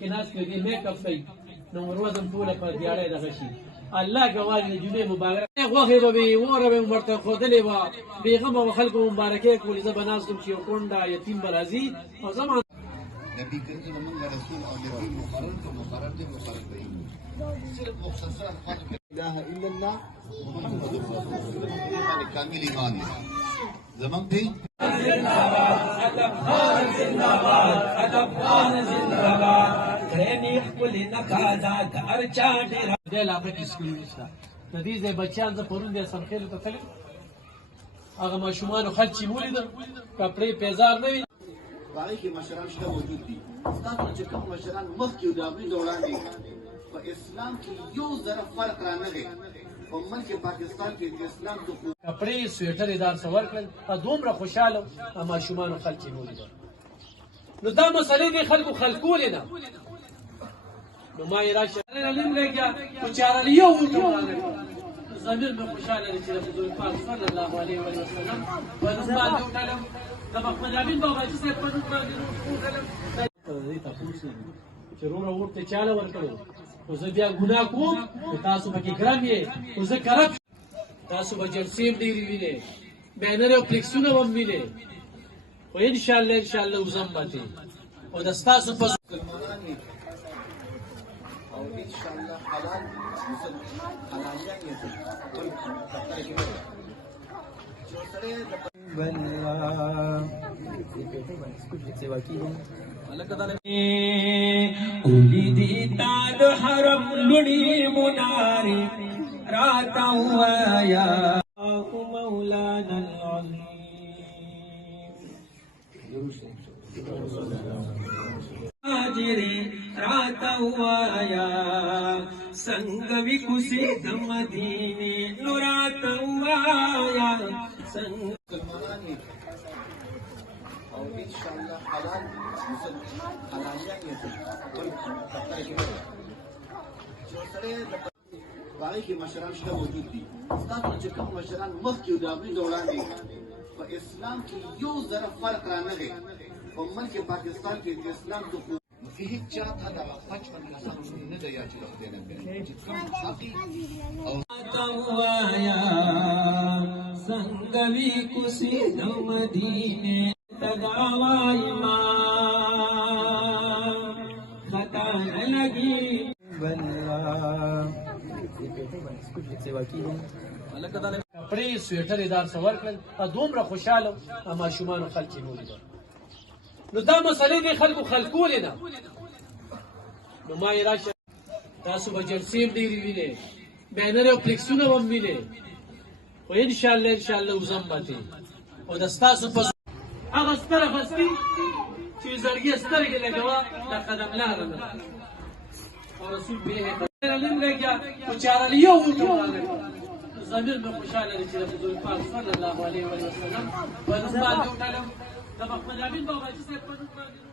کې ناس کې دې میک اپ کوي نو وروزم ټوله په دیاړې دغه شي الله ګواذ د جمعې مبارک غوښې به وي وره به ورته ښودلې وه بېغمه به خلکو مبارکۍ کولې زه به ناست وم چې یو کونډه یتیم به راځي او زما نبی کریم زمونږ رسول او نبی مقرر ته مقرر دی مقرر دی صرف مختصر فرق اله الا الله محمد رسول الله کامل ایمان دی زمونږ دی ادب خان زنده باد ادب خان زنده باد کرنی خپل نقادا ارچا ډیر د علاقې کې سکول نشته د دې ځای بچیان زه پرون د سمخېلو ته تللم هغه ماشومانو خلک چې مې ولیدل کپړې پیزار نه وي باقي کې مشران شته موجود دي تاسو چې کوم مشران مخکې د هغوی نه وړاندې په اسلام کې یو ذره فرق رانغی په ملک پاکستان کې د اسلام د کپړې سویټر یې دار څه ورکړل دومره خوشحاله ماشومانو خلک چې مې ولیدل نو دا مسلې دې خلکو خلکولې نه نو ما یې راشه علم لګیا خو چاره یو ضمیر مې خوشحاله دی چې د حضور پاک صلی الله علیه وسلم په نوم باندې وټلم د محمد امین باباجي صاحب په نوم باندې وټلم دې تاسو چې وروره ورته چاله ورکړو خو زه بیا ګناه کوم چې تاسو پکې ګرم یې خو زه کرپ تاسو به جلسې هم ډېرې وینئ بینر او فلیکسونه به هم وینئ خو انشاءالله وزم به او د ستاسو په او ان شاء الله حلال حلالیان یې اولیدی تاد حرم لڑی مناری راتا ہوا یا مولانا العظیم راتا ہوا یا संगवी कुसी मदीने नुरात हुआ संग او ان شاء الله حلال حلالیان یې باقي کې مشران شته موجود دي تاسو چې کوم مشران مخکې د هغوی نه وړاندې په اسلام کې یو ذره فرق رانغی په ملک پاکستان کې د اسلام د هیڅ چاته د 55 نسل نه دی چې د خدای نه چې کوم حقي او توایا संगवी कुसी मदीने तगावाई मां खता न लगी کپړې سویټر یې دار څه ورکړل دومره خوشحاله ماشومانو خلک چې مې ولیدل نو دا مسلې دې خلکو خلکولې نه نو ما یې راشه تاسو به جلسې هم ډېرې وینئ بینر او فلیکسونه به هم وینئ خو انشاءالله وزم به او د ستاسو په هغه ستره هستي چې زړګي سترګې لګوه د قدم لاره نه او رسول به علم لګیا خو چاره یو ضمیر مې خوشحاله دی چې د حضور پاک صلی الله علیه وسلم په نوم باندې وټلم د محمد امین باباجي صاحب په نوم باندې